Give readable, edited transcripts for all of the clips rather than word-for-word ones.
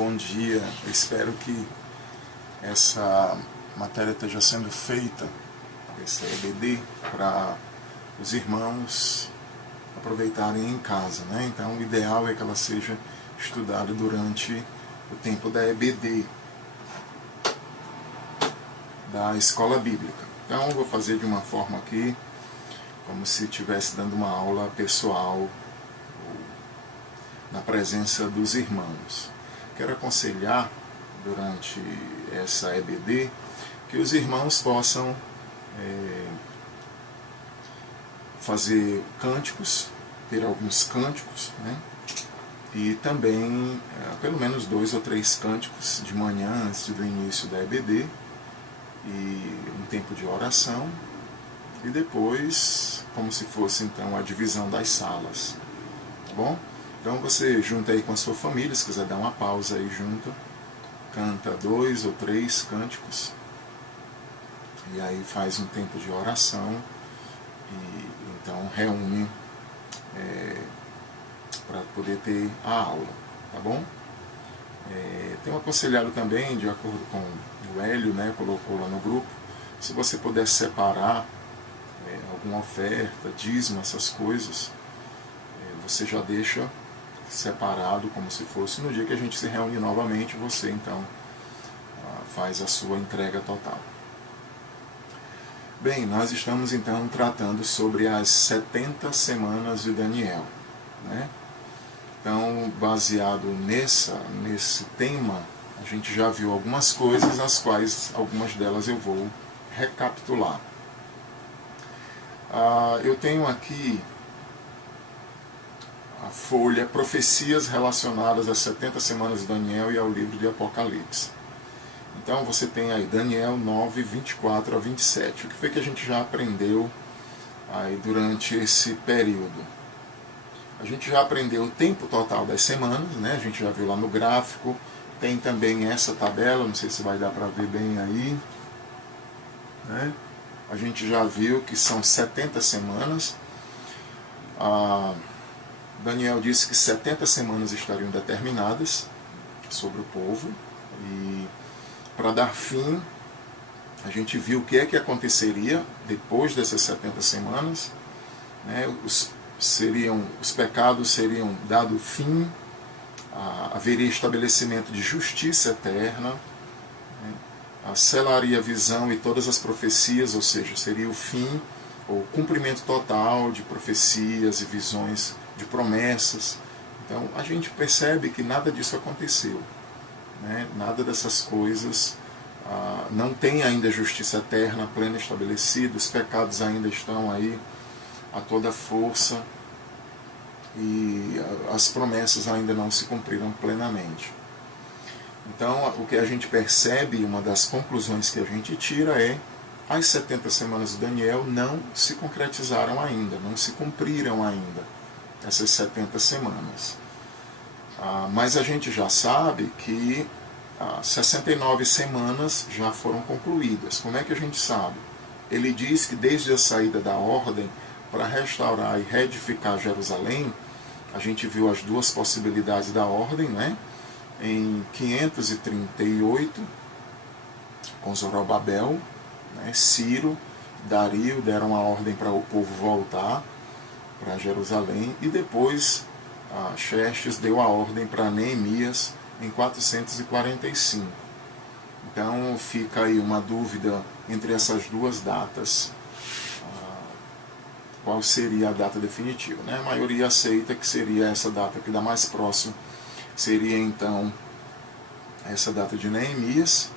bom dia. Eu espero que essa matéria esteja sendo feita, esse EBD, para os irmãos aproveitarem em casa, né? Então o ideal é que ela seja estudada durante o tempo da EBD, da escola bíblica. Então eu vou fazer de uma forma aqui, como se estivesse dando uma aula pessoal, na presença dos irmãos. Quero aconselhar, durante essa EBD, que os irmãos possam fazer cânticos, ter alguns cânticos, né? E também, pelo menos 2 ou 3 cânticos de manhã, antes do início da EBD, e um tempo de oração, e depois, como se fosse então a divisão das salas, tá bom? Então você junta aí com a sua família, se quiser dar uma pausa aí junto, canta 2 ou 3 cânticos, e aí faz um tempo de oração, e então reúne para poder ter a aula, tá bom? Tem um aconselhado também, de acordo com o Hélio, né, colocou lá no grupo, se você puder separar alguma oferta, dízimo, essas coisas, você já deixa separado, como se fosse no dia que a gente se reúne novamente, você então faz a sua entrega total. Bem, nós estamos então tratando sobre as 70 semanas de Daniel, né? Então, baseado nesse tema, a gente já viu algumas coisas, as quais algumas delas eu vou recapitular. Eu tenho aqui a folha Profecias relacionadas às 70 semanas de Daniel e ao livro de Apocalipse. Então você tem aí Daniel 9, 24 a 27. O que foi que a gente já aprendeu aí durante esse período? A gente já aprendeu o tempo total das semanas, né? A gente já viu lá no gráfico. Tem também essa tabela, não sei se vai dar para ver bem aí, né? A gente já viu que são 70 semanas. Daniel disse que 70 semanas estariam determinadas sobre o povo, e para dar fim, a gente viu o que é que aconteceria depois dessas 70 semanas, né? Os pecados seriam dado fim, haveria estabelecimento de justiça eterna, né? Selaria a visão e todas as profecias, ou seja, seria o fim, ou cumprimento total de profecias e visões, de promessas. Então a gente percebe que nada disso aconteceu, né? Nada dessas coisas, não tem ainda justiça eterna plena estabelecida, os pecados ainda estão aí a toda força, e as promessas ainda não se cumpriram plenamente. Então o que a gente percebe, uma das conclusões que a gente tira é: as 70 semanas de Daniel não se concretizaram ainda, não se cumpriram ainda, essas 70 semanas. Mas a gente já sabe que 69 semanas já foram concluídas. Como é que a gente sabe? Ele diz que desde a saída da ordem para restaurar e reedificar Jerusalém, a gente viu as duas possibilidades da ordem, né? Em 538, com Zorobabel, né? Ciro, Dario deram a ordem para o povo voltar para Jerusalém, e depois Xerxes deu a ordem para Neemias em 445. Então fica aí uma dúvida entre essas duas datas, qual seria a data definitiva, né? A maioria aceita que seria essa data que dá mais próximo, seria então essa data de Neemias,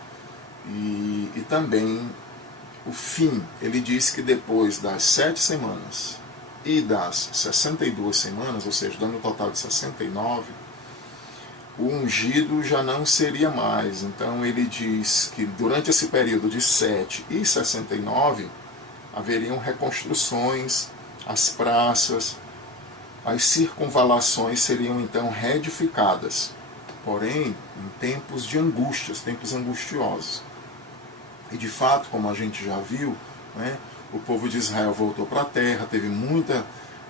e também o fim. Ele diz que depois das 7 semanas e das 62 semanas, ou seja, dando um total de 69, o ungido já não seria mais. Então ele diz que durante esse período de 7 e 69 haveriam reconstruções, as praças, as circunvalações seriam então reedificadas, porém em tempos de angústias, tempos angustiosos. E de fato, como a gente já viu, né, o povo de Israel voltou para a terra, teve muita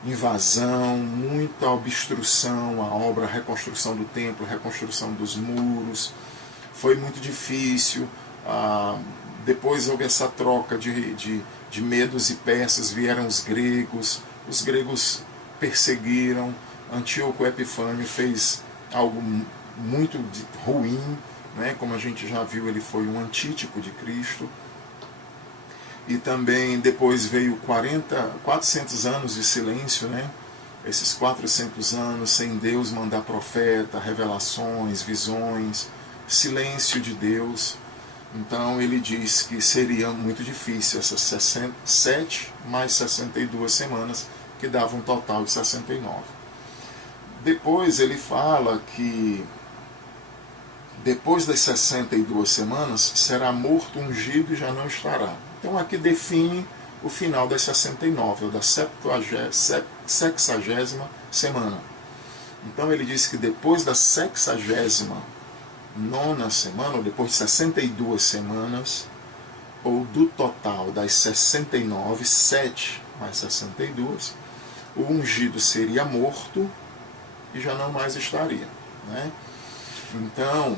invasão, muita obstrução à obra, a reconstrução do templo, a reconstrução dos muros. Foi muito difícil. Depois houve essa troca de medos e persas, vieram os gregos perseguiram, Antíoco Epifânio fez algo muito ruim, né? Como a gente já viu, ele foi um antítipo de Cristo. E também depois veio 400 anos de silêncio, né? Esses 400 anos sem Deus mandar profeta, revelações, visões, silêncio de Deus. Então ele diz que seria muito difícil essas 7 mais 62 semanas, que dava um total de 69. Depois ele fala que depois das 62 semanas será morto, ungido e já não estará. Então aqui define o final das 69, ou da 60ª semana. Então ele diz que depois da 69ª semana, ou depois de 62 semanas, ou do total das 69, 7 mais 62, o ungido seria morto e já não mais estaria, né? Então,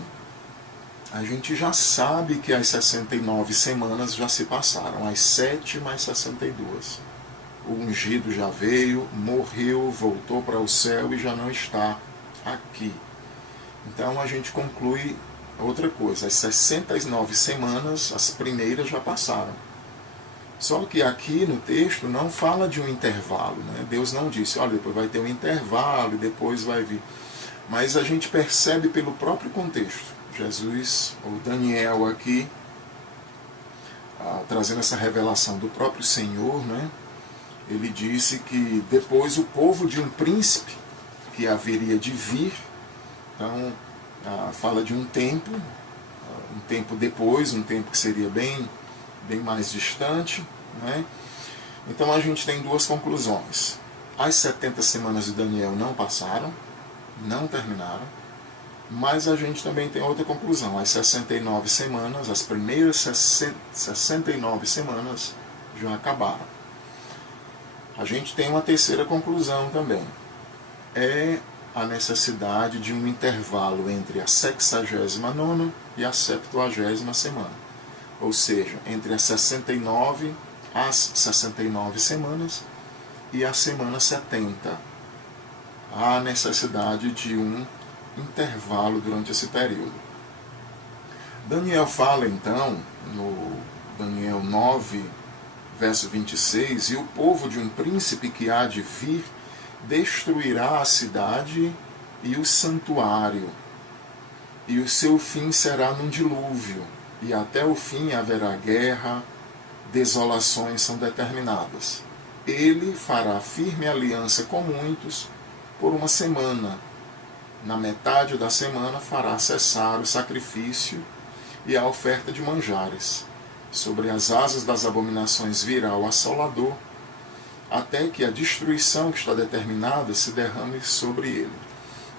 a gente já sabe que as 69 semanas já se passaram, as 7 mais 62. O ungido já veio, morreu, voltou para o céu e já não está aqui. Então a gente conclui outra coisa, as 69 semanas, as primeiras já passaram. Só que aqui no texto não fala de um intervalo, né? Deus não disse, olha, depois vai ter um intervalo e depois vai vir. Mas a gente percebe pelo próprio contexto. Jesus, ou Daniel aqui, trazendo essa revelação do próprio Senhor, né? Ele disse que depois o povo de um príncipe que haveria de vir, então fala de um tempo depois, um tempo que seria bem mais distante, né? Então a gente tem duas conclusões. As 70 semanas de Daniel não passaram, não terminaram, mas a gente também tem outra conclusão. As 69 semanas, as primeiras 69 semanas já acabaram. A gente tem uma terceira conclusão também. É a necessidade de um intervalo entre a 69ª e a 70ª semana. Ou seja, entre as 69 semanas e a semana 70. Há necessidade de um intervalo durante esse período. Daniel fala então, no Daniel 9, verso 26, e o povo de um príncipe que há de vir destruirá a cidade e o santuário, e o seu fim será num dilúvio, e até o fim haverá guerra, desolações são determinadas. Ele fará firme aliança com muitos por uma semana. Na metade da semana fará cessar o sacrifício e a oferta de manjares. Sobre as asas das abominações virá o assolador, até que a destruição que está determinada se derrame sobre ele.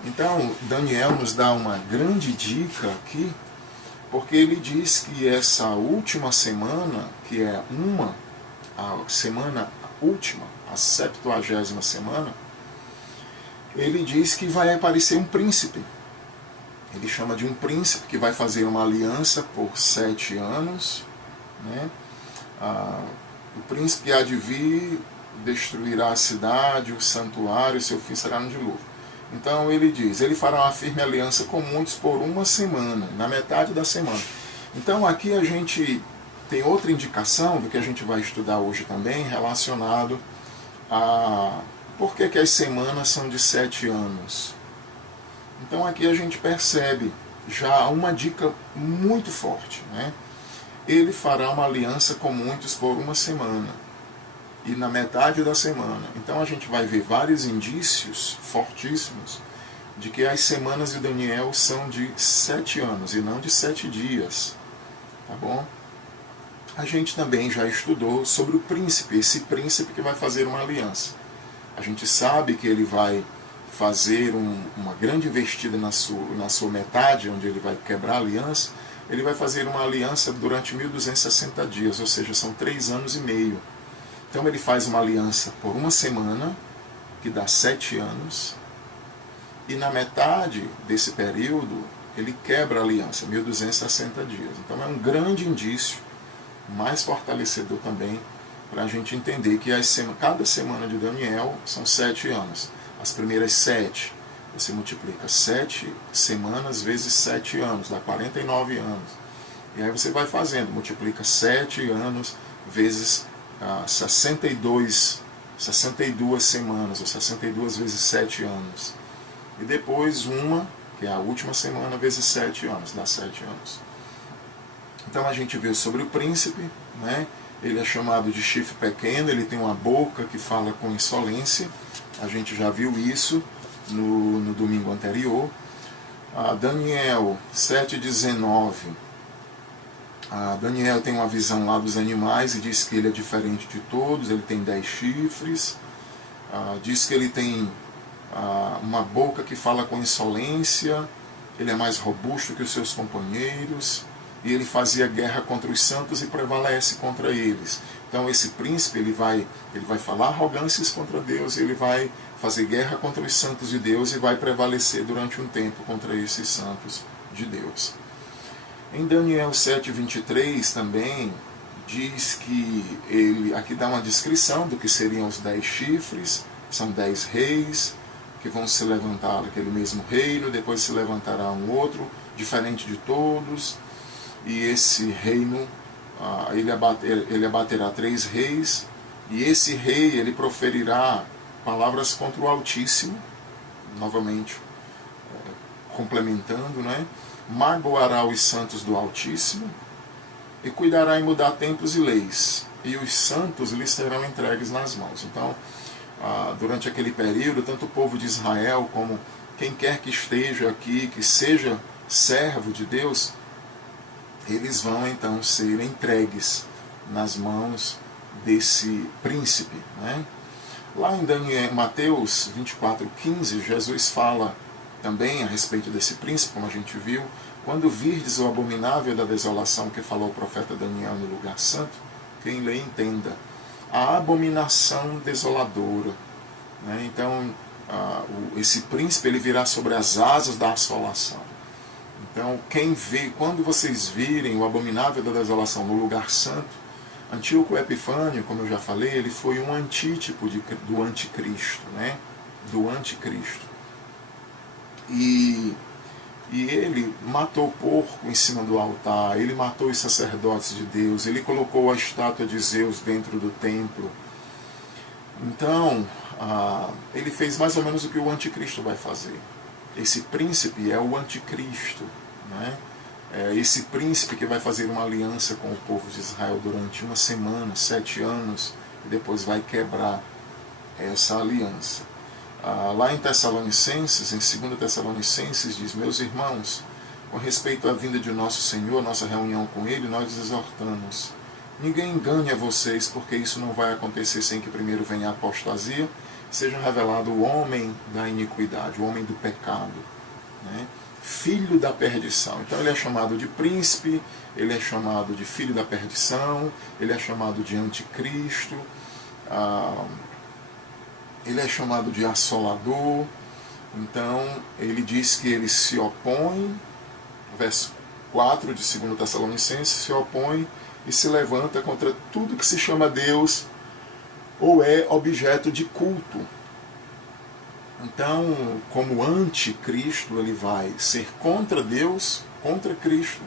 Então, Daniel nos dá uma grande dica aqui, porque ele diz que essa última semana, que é a semana última, a 70ª semana, ele diz que vai aparecer um príncipe. Ele chama de um príncipe que vai fazer uma aliança por 7 anos, né? O príncipe há de vir, destruirá a cidade, o santuário, seu fim será no dilúvio. Então ele diz, ele fará uma firme aliança com muitos por uma semana, na metade da semana. Então aqui a gente tem outra indicação do que a gente vai estudar hoje também, relacionado a por que as semanas são de 7 anos. Então aqui a gente percebe já uma dica muito forte, né? Ele fará uma aliança com muitos por uma semana, e na metade da semana. Então a gente vai ver vários indícios fortíssimos de que as semanas de Daniel são de 7 anos e não de 7 dias. Tá bom? A gente também já estudou sobre o príncipe, esse príncipe que vai fazer uma aliança. A gente sabe que ele vai fazer uma grande investida na sua metade, onde ele vai quebrar a aliança. Ele vai fazer uma aliança durante 1260 dias, ou seja, são 3 anos e meio. Então ele faz uma aliança por uma semana, que dá 7 anos, e na metade desse período ele quebra a aliança, 1260 dias. Então é um grande indício, mais fortalecedor também, para a gente entender que cada semana de Daniel são 7 anos. As primeiras 7, você multiplica 7 semanas vezes 7 anos, dá 49 anos. E aí você vai fazendo, multiplica 7 anos vezes 62 semanas, ou 62 vezes 7 anos. E depois que é a última semana, vezes 7 anos, dá 7 anos. Então a gente viu sobre o príncipe, né? Ele é chamado de chifre pequeno, ele tem uma boca que fala com insolência, a gente já viu isso no domingo anterior. Daniel 7,19, Daniel tem uma visão lá dos animais e diz que ele é diferente de todos, ele tem 10 chifres, diz que ele tem uma boca que fala com insolência, ele é mais robusto que os seus companheiros, e ele fazia guerra contra os santos e prevalece contra eles. Então esse príncipe ele vai falar arrogâncias contra Deus, ele vai fazer guerra contra os santos de Deus e vai prevalecer durante um tempo contra esses santos de Deus. Em Daniel 7,23 também diz que ele, aqui dá uma descrição do que seriam os 10 chifres, são 10 reis que vão se levantar naquele mesmo reino, depois se levantará um outro, diferente de todos, e esse reino, ele abaterá 3 reis, e esse rei ele proferirá palavras contra o Altíssimo, novamente complementando, né? Magoará os santos do Altíssimo, e cuidará em mudar tempos e leis, e os santos lhes serão entregues nas mãos. Então, durante aquele período, tanto o povo de Israel como quem quer que esteja aqui, que seja servo de Deus, eles vão então ser entregues nas mãos desse príncipe, né? Lá em Mateus 24,15, Jesus fala também a respeito desse príncipe, como a gente viu: quando virdes o abominável da desolação que falou o profeta Daniel no lugar santo, quem lê entenda, a abominação desoladora, né? Então esse príncipe ele virá sobre as asas da assolação. Então quem vê, quando vocês virem o abominável da desolação no lugar santo, Antíoco Epifânio, como eu já falei, ele foi um antítipo do anticristo, né? Do anticristo. E ele matou o porco em cima do altar, ele matou os sacerdotes de Deus, ele colocou a estátua de Zeus dentro do templo. Então, ele fez mais ou menos o que o anticristo vai fazer. Esse príncipe é o anticristo, né? É esse príncipe que vai fazer uma aliança com o povo de Israel durante uma semana, 7 anos, e depois vai quebrar essa aliança. Lá em Tessalonicenses, em 2 Tessalonicenses, diz: meus irmãos, com respeito à vinda de nosso Senhor, nossa reunião com Ele, nós exortamos: ninguém engane a vocês, porque isso não vai acontecer sem que primeiro venha a apostasia, seja revelado o homem da iniquidade, o homem do pecado, né? Filho da perdição. Então ele é chamado de príncipe, ele é chamado de filho da perdição, ele é chamado de anticristo, ele é chamado de assolador. Então ele diz que ele se opõe, verso 4 de 2 Tessalonicenses, se opõe e se levanta contra tudo que se chama Deus ou é objeto de culto. Então, como anticristo, ele vai ser contra Deus, contra Cristo,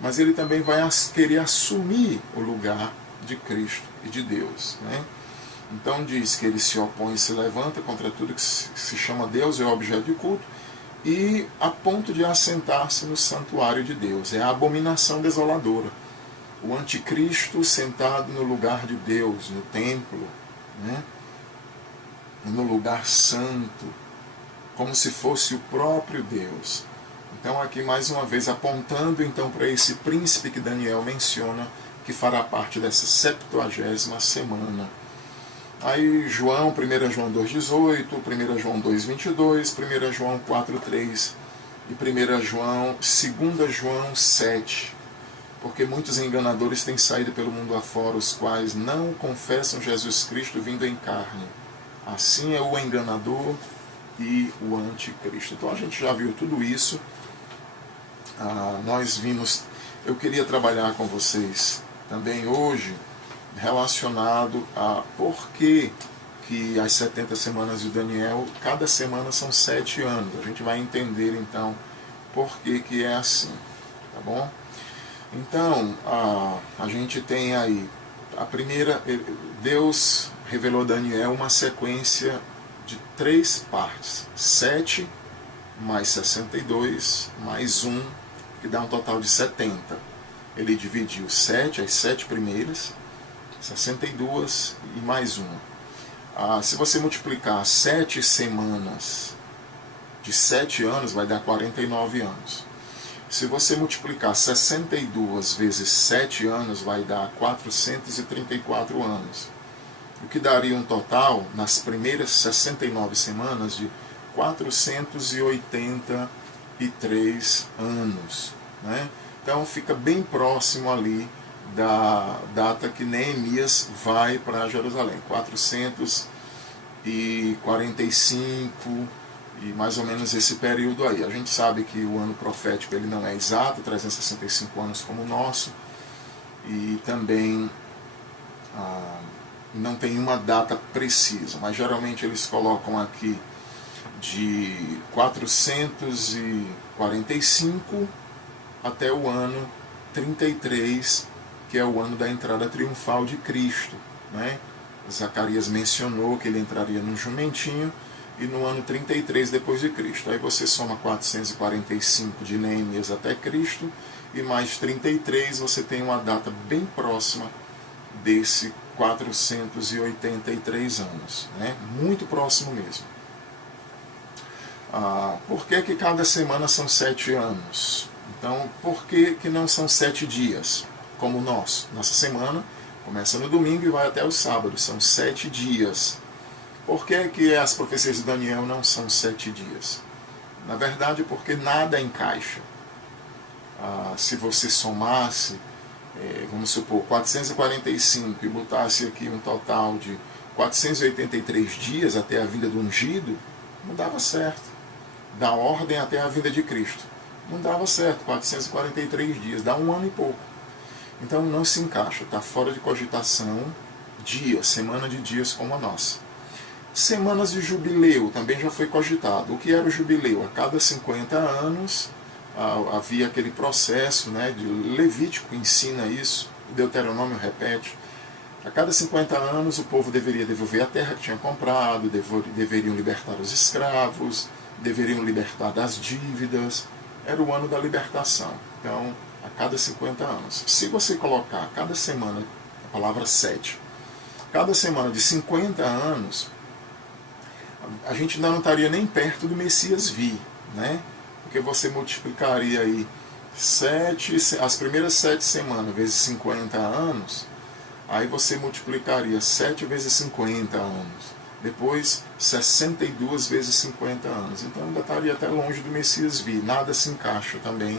mas ele também vai querer assumir o lugar de Cristo e de Deus, né? Então diz que ele se opõe e se levanta contra tudo que se chama Deus, é objeto de culto, e a ponto de assentar-se no santuário de Deus. É a abominação desoladora. O anticristo sentado no lugar de Deus, no templo, né? No lugar santo, como se fosse o próprio Deus. Então aqui mais uma vez apontando então para esse príncipe que Daniel menciona, que fará parte dessa 70ª semana. Aí João, 1 João 2,18, 1 João 2,22, 1 João 4,3 e 2 João 7. Porque muitos enganadores têm saído pelo mundo afora, os quais não confessam Jesus Cristo vindo em carne. Assim é o enganador e o anticristo. Então a gente já viu tudo isso. Eu queria trabalhar com vocês também hoje relacionado a por que as 70 semanas de Daniel, cada semana são 7 anos. A gente vai entender então por que é assim, tá bom? Então, a gente tem aí, a primeira, Deus revelou a Daniel uma sequência de 3 partes, 7 mais 62 mais 1, que dá um total de 70. Ele dividiu as 7 primeiras, 62 e mais 1. Se você multiplicar 7 semanas de 7 anos, vai dar 49 anos. Se você multiplicar 62 vezes 7 anos, vai dar 434 anos. O que daria um total, nas primeiras 69 semanas, de 483 anos. Né? Então fica bem próximo ali da data que Neemias vai para Jerusalém. 445 e mais ou menos esse período aí. A gente sabe que o ano profético ele não é exato, 365 anos como o nosso, e também não tem uma data precisa, mas geralmente eles colocam aqui de 445 até o ano 33, que é o ano da entrada triunfal de Cristo. Né? Zacarias mencionou que ele entraria no jumentinho, e no ano 33 depois de Cristo. Aí você soma 445 de Neemias até Cristo, e mais 33, você tem uma data bem próxima desse 483 anos. Né? Muito próximo mesmo. Por que cada semana são 7 anos? Então, por que não são 7 dias, como o nosso? Nossa semana começa no domingo e vai até o sábado, são 7 dias. Por que as profecias de Daniel não são 7 dias? Na verdade, porque nada encaixa. Se você somasse, vamos supor, 445 e botasse aqui um total de 483 dias até a vinda do ungido, não dava certo. Da ordem até a vinda de Cristo. Não dava certo, 443 dias, dá um ano e pouco. Então não se encaixa, está fora de cogitação, semana de dias como a nossa. Semanas de jubileu também já foi cogitado. O que era o jubileu? A cada 50 anos havia aquele processo, né, de Levítico ensina isso, Deuteronômio repete. A cada 50 anos o povo deveria devolver a terra que tinha comprado, deveriam libertar os escravos, deveriam libertar das dívidas. Era o ano da libertação. Então, a cada 50 anos. Se você colocar cada semana, a palavra 7, cada semana de 50 anos, a gente ainda não estaria nem perto do Messias vir, né? Porque você multiplicaria aí as primeiras 7 semanas vezes 50 anos, aí você multiplicaria 7 vezes 50 anos, depois 62 vezes 50 anos. Então ainda estaria até longe do Messias vir, nada se encaixa também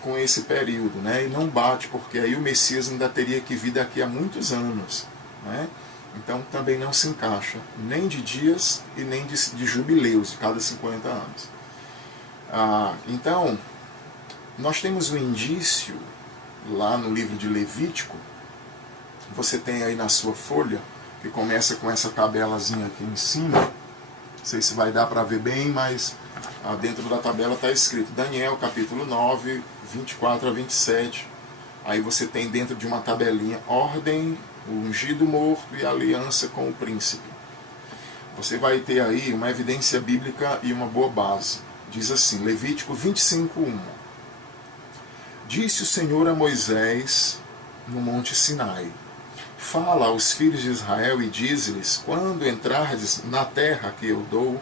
com esse período, né? E não bate, porque aí o Messias ainda teria que vir daqui a muitos anos, né? Então também não se encaixa, nem de dias e nem de jubileus de cada 50 anos. Então, nós temos um indício lá no livro de Levítico, você tem aí na sua folha, que começa com essa tabelazinha aqui em cima, não sei se vai dar para ver bem, mas dentro da tabela está escrito Daniel capítulo 9, 24 a 27, aí você tem dentro de uma tabelinha ordem, o ungido morto e a aliança com o príncipe. Você vai ter aí uma evidência bíblica e uma boa base. Diz assim, Levítico 25:1. Disse o Senhor a Moisés no monte Sinai: Fala aos filhos de Israel e dize-lhes, quando entrardes na terra que eu dou,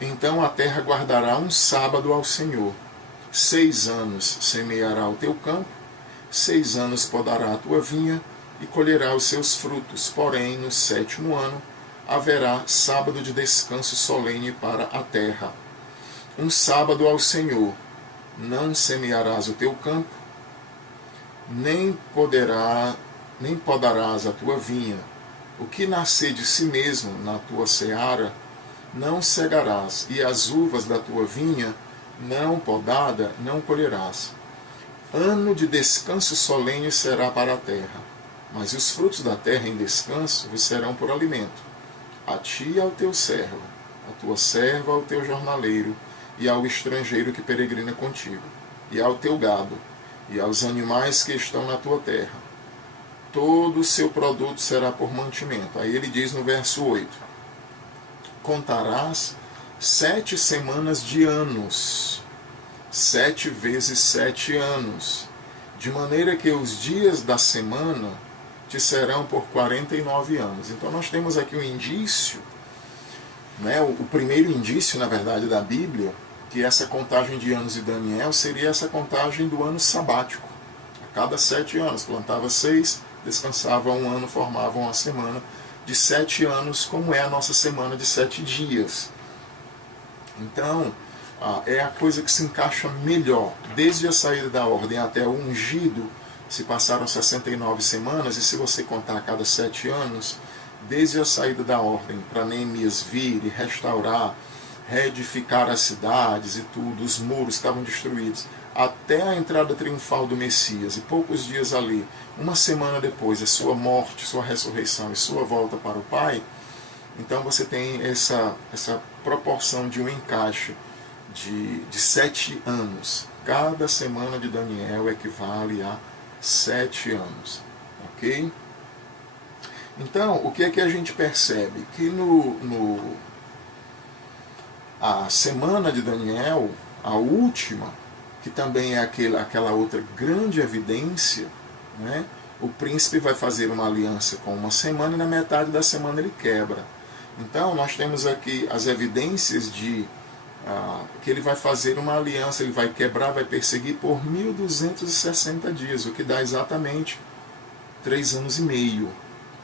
então a terra guardará um sábado ao Senhor. 6 anos semeará o teu campo, 6 anos podará a tua vinha, e colherá os seus frutos. Porém, no 7º ano, haverá sábado de descanso solene para a terra. Um sábado ao Senhor. Não semearás o teu campo, nem podarás a tua vinha, O que nascer de si mesmo na tua seara, não cegarás, e as uvas da tua vinha, não podada, não colherás. Ano de descanso solene será para a terra, mas os frutos da terra em descanso vos serão por alimento. A ti e ao teu servo, a tua serva ao teu jornaleiro, e ao estrangeiro que peregrina contigo, e ao teu gado, e aos animais que estão na tua terra. Todo o seu produto será por mantimento. Aí ele diz no verso 8: contarás 7 semanas de anos, 7 vezes 7 anos, de maneira que os dias da semana te serão por 49 anos. Então nós temos aqui um indício, né, o primeiro indício, na verdade, da Bíblia, que essa contagem de anos de Daniel seria essa contagem do ano sabático. A cada 7 anos, plantava 6, descansava um ano, formava uma semana de 7 anos, como é a nossa semana de 7 dias. Então, é a coisa que se encaixa melhor. Desde a saída da ordem até o ungido, se passaram 69 semanas, e se você contar a cada 7 anos, desde a saída da ordem para Neemias vir e restaurar, reedificar as cidades e tudo, os muros estavam destruídos, até a entrada triunfal do Messias, e poucos dias ali, uma semana depois, a sua morte, sua ressurreição e sua volta para o Pai. Então você tem essa proporção de um encaixe de 7 anos. Cada semana de Daniel equivale a 7 anos. Ok? Então, o que é que a gente percebe? Que a semana de Daniel, a última, que também é aquela outra grande evidência, né? O príncipe vai fazer uma aliança com uma semana e na metade da semana ele quebra. Então nós temos aqui as evidências de que ele vai fazer uma aliança, ele vai quebrar, vai perseguir por 1260 dias, o que dá exatamente 3 anos e meio.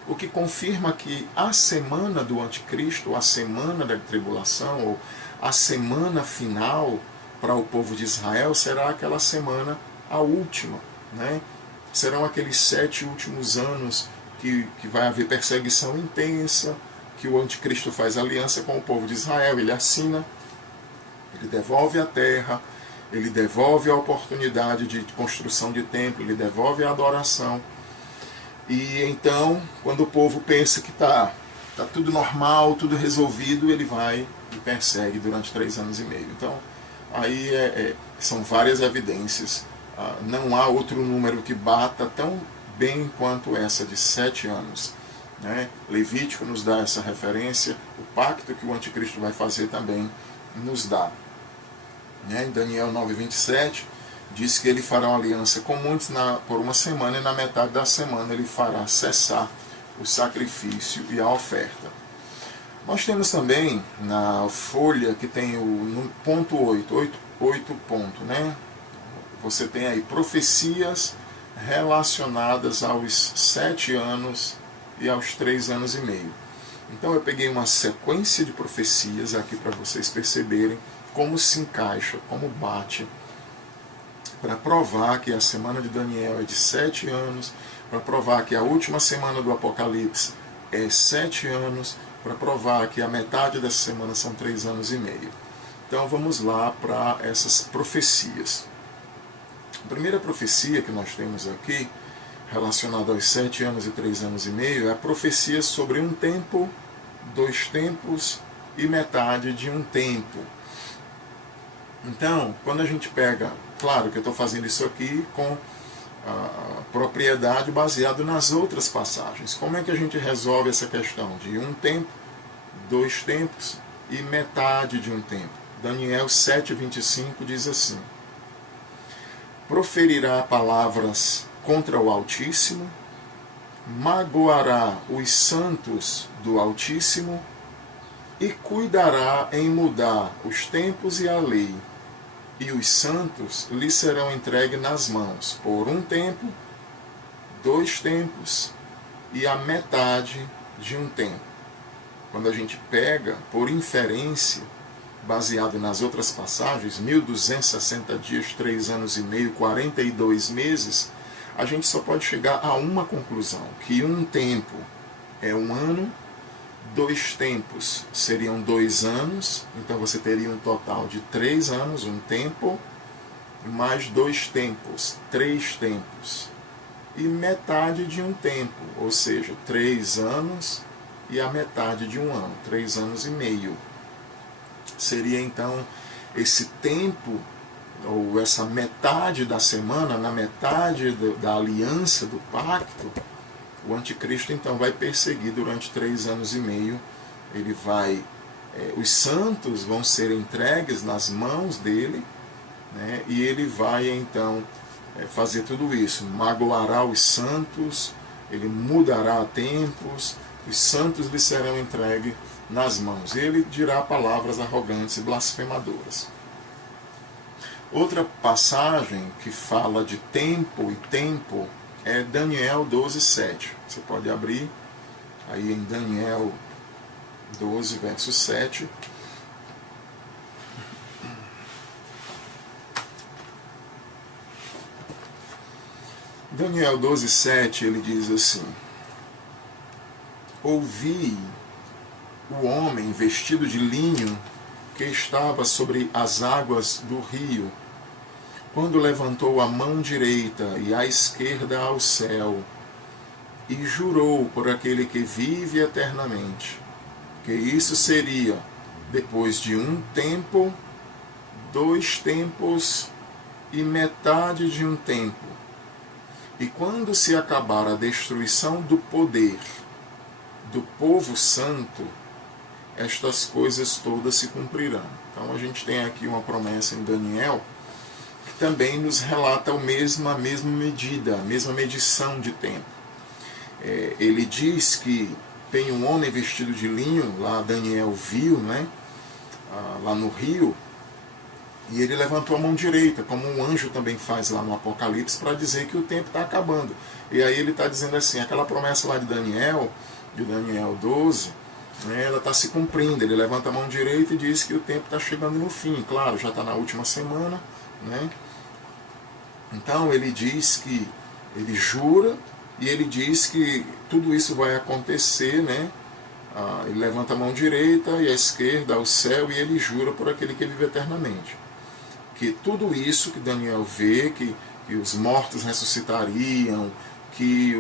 O que confirma que a semana do anticristo, a semana da tribulação, ou a semana final para o povo de Israel, será aquela semana, a última, né? Serão aqueles 7 últimos anos que vai haver perseguição intensa, que o anticristo faz aliança com o povo de Israel, ele assina, ele devolve a terra, ele devolve a oportunidade de construção de templo, ele devolve a adoração. E então, quando o povo pensa que está tudo normal, tudo resolvido, ele vai e persegue durante 3 anos e meio. Então, aí são várias evidências. Não há outro número que bata tão bem quanto essa de 7 anos. Né? Levítico nos dá essa referência, o pacto que o anticristo vai fazer também nos dá. Né? Em Daniel 9:27, diz que ele fará uma aliança com muitos por uma semana, e na metade da semana ele fará cessar o sacrifício e a oferta. Nós temos também na folha que tem no ponto 8 pontos, né? Você tem aí profecias relacionadas aos 7 anos e aos 3 anos e meio. Então eu peguei uma sequência de profecias aqui para vocês perceberem como se encaixa, como bate, para provar que a semana de Daniel é de 7 anos, para provar que a última semana do Apocalipse é 7 anos, para provar que a metade dessa semana são 3 anos e meio. Então vamos lá para essas profecias. A primeira profecia que nós temos aqui, relacionada aos 7 anos e 3 anos e meio, é a profecia sobre um tempo, 2 tempos e metade de um tempo. Então, quando a gente pega, claro que eu estou fazendo isso aqui com a propriedade baseado nas outras passagens. Como é que a gente resolve essa questão de um tempo, 2 tempos e metade de um tempo? Daniel 7:25 diz assim: proferirá palavras contra o Altíssimo, magoará os santos do Altíssimo e cuidará em mudar os tempos e a lei, e os santos lhe serão entregues nas mãos por um tempo, 2 tempos e a metade de um tempo. Quando a gente pega por inferência, baseado nas outras passagens, 1260 dias, 3 anos e meio, 42 meses, a gente só pode chegar a uma conclusão, que um tempo é um ano, 2 tempos seriam 2 anos, então você teria um total de 3 anos, um tempo, mais 2 tempos, 3 tempos. E metade de um tempo, ou seja, 3 anos e a metade de um ano, 3 anos e meio. Seria então esse tempo, ou essa metade da semana, na metade da aliança, do pacto, o anticristo então vai perseguir durante 3 anos e meio. Ele vai, os santos vão ser entregues nas mãos dele, né, e ele vai então fazer tudo isso, magoará os santos, ele mudará tempos, os santos lhe serão entregues nas mãos. Ele dirá palavras arrogantes e blasfemadoras. Outra passagem que fala de tempo e tempo é Daniel 12:7. Você pode abrir aí em Daniel 12, verso 7. Daniel 12:7, ele diz assim: ouvi o homem vestido de linho que estava sobre as águas do rio, quando levantou a mão direita e a esquerda ao céu, e jurou por aquele que vive eternamente, que isso seria depois de um tempo, 2 tempos e metade de um tempo. E quando se acabar a destruição do poder do povo santo, estas coisas todas se cumprirão. Então a gente tem aqui uma promessa em Daniel que também nos relata a mesma medida, a mesma medição de tempo. Ele diz que tem um homem vestido de linho, lá Daniel viu, né, lá no rio, e ele levantou a mão direita, como um anjo também faz lá no Apocalipse, para dizer que o tempo está acabando. E aí ele está dizendo assim, aquela promessa lá de Daniel 12, né, ela está se cumprindo. Ele levanta a mão direita e diz que o tempo está chegando no fim. Claro, já está na última semana, né? Então ele diz que, ele jura, e ele diz que tudo isso vai acontecer, né? Ele levanta a mão direita e a esquerda ao céu, e ele jura por aquele que vive eternamente. Que tudo isso que Daniel vê, que os mortos ressuscitariam, que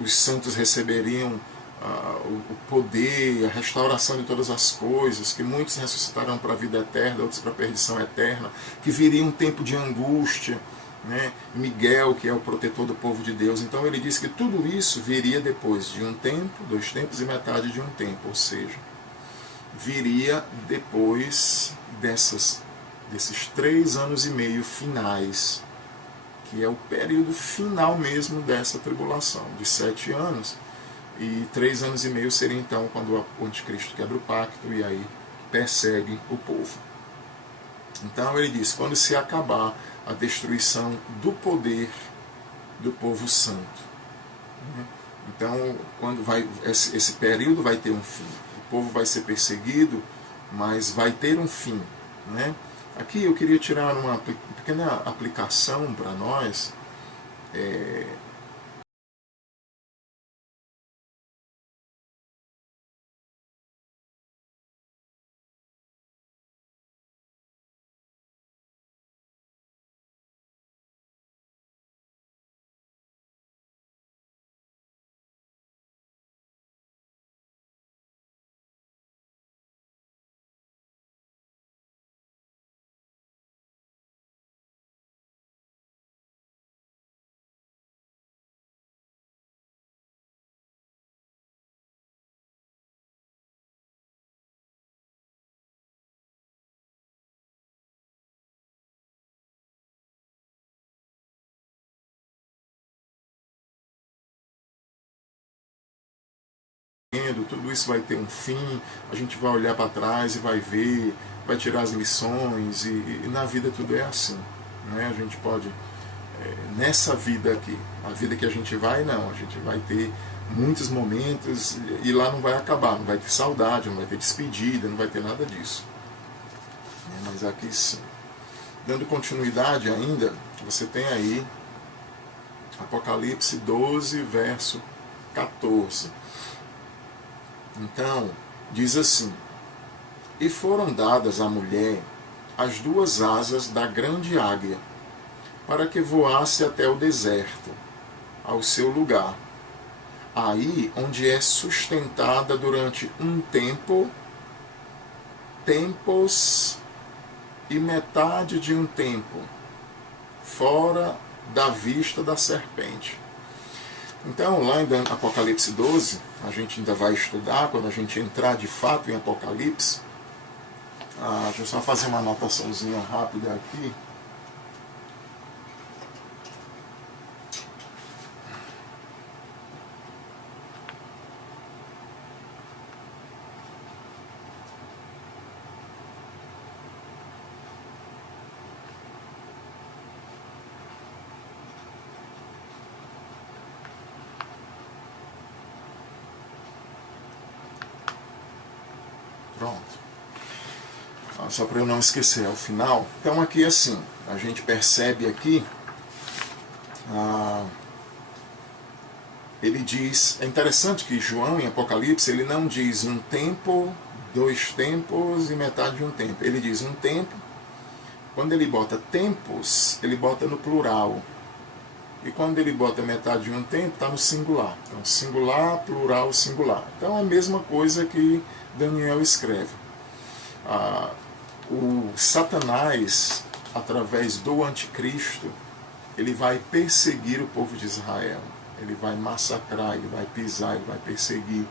os santos receberiam o poder, a restauração de todas as coisas, que muitos ressuscitarão para a vida eterna, outros para a perdição eterna, que viria um tempo de angústia, né? Miguel, que é o protetor do povo de Deus, então ele diz que tudo isso viria depois de um tempo, 2 tempos e metade de um tempo, ou seja, viria depois desses 3 anos e meio finais, que é o período final mesmo dessa tribulação, de 7 anos, e 3 anos e meio seria então quando o anticristo quebra o pacto e aí persegue o povo. Então ele diz, quando se acabar a destruição do poder do povo santo. Então, quando esse período vai ter um fim. O povo vai ser perseguido, mas vai ter um fim, né? Aqui eu queria tirar uma pequena aplicação para nós. Tudo isso vai ter um fim, a gente vai olhar para trás e vai ver, vai tirar as lições, e na vida tudo é assim, né? A gente pode, nessa vida aqui, a vida que a gente vai, não, a gente vai ter muitos momentos e lá não vai acabar, não vai ter saudade, não vai ter despedida, não vai ter nada disso. Mas aqui sim. Dando continuidade ainda, você tem aí Apocalipse 12, verso 14. Então, diz assim: e foram dadas à mulher as duas asas da grande águia, para que voasse até o deserto, ao seu lugar, aí onde é sustentada durante um tempo, tempos e metade de um tempo, fora da vista da serpente. Então, lá em Apocalipse 12, a gente ainda vai estudar, quando a gente entrar de fato em Apocalipse. Deixa eu só fazer uma anotaçãozinha rápida aqui. Pronto. Só para eu não esquecer, ao final. Então aqui assim, a gente percebe aqui, ele diz, é interessante que João em Apocalipse, ele não diz um tempo, dois tempos e metade de um tempo. Ele diz um tempo, quando ele bota tempos, ele bota no plural. E quando ele bota metade de um tempo, está no singular. Então singular, plural, singular. Então é a mesma coisa que Daniel escreve. O Satanás, através do anticristo, ele vai perseguir o povo de Israel. Ele vai massacrar, ele vai pisar, ele vai perseguir.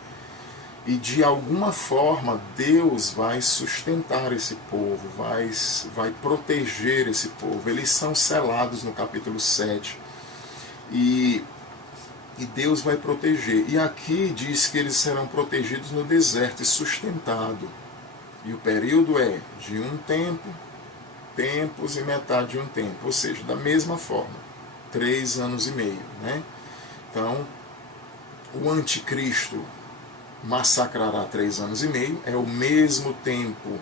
E de alguma forma Deus vai sustentar esse povo, vai proteger esse povo. Eles são selados no capítulo 7. E Deus vai proteger. E aqui diz que eles serão protegidos no deserto e sustentados. E o período é de um tempo, tempos e metade de um tempo. Ou seja, da mesma forma, 3 anos e meio. Né? Então, o anticristo massacrará 3 anos e meio. É o mesmo tempo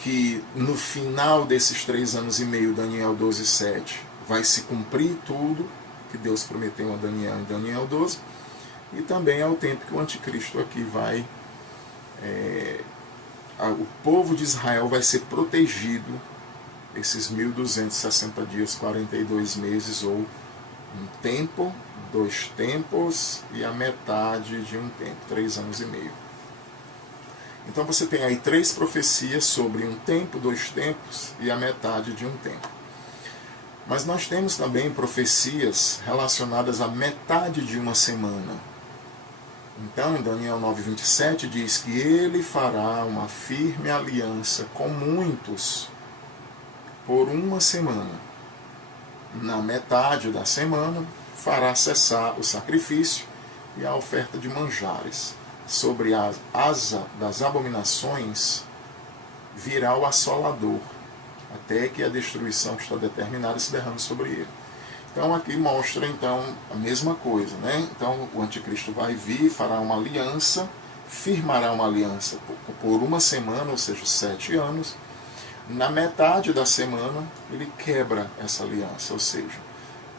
que no final desses 3 anos e meio, Daniel 12:7, vai se cumprir tudo que Deus prometeu a Daniel em Daniel 12. E também é o tempo que o anticristo aqui vai... o povo de Israel vai ser protegido esses 1260 dias, 42 meses, ou um tempo, 2 tempos e a metade de um tempo, 3 anos e meio. Então você tem aí 3 profecias sobre um tempo, 2 tempos e a metade de um tempo. Mas nós temos também profecias relacionadas à metade de uma semana. Então, em Daniel 9:27 diz que ele fará uma firme aliança com muitos por uma semana. Na metade da semana, fará cessar o sacrifício e a oferta de manjares. Sobre a asa das abominações virá o assolador, até que a destruição que está determinada se derrame sobre ele. Então aqui mostra então a mesma coisa, né? Então o anticristo vai vir, fará uma aliança, firmará uma aliança por uma semana, ou seja, 7 anos. Na metade da semana ele quebra essa aliança, ou seja,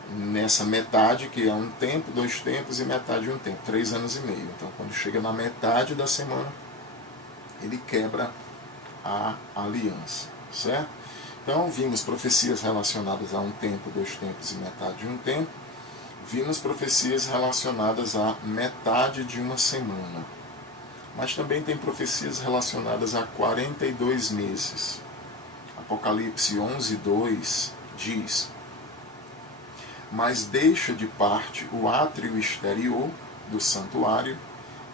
nessa metade, que é um tempo, 2 tempos e metade de um tempo, 3 anos e meio. Então quando chega na metade da semana, ele quebra a aliança, certo? Então, vimos profecias relacionadas a um tempo, 2 tempos e metade de um tempo. Vimos profecias relacionadas a metade de uma semana. Mas também tem profecias relacionadas a 42 meses. Apocalipse 11:2 diz: mas deixa de parte o átrio exterior do santuário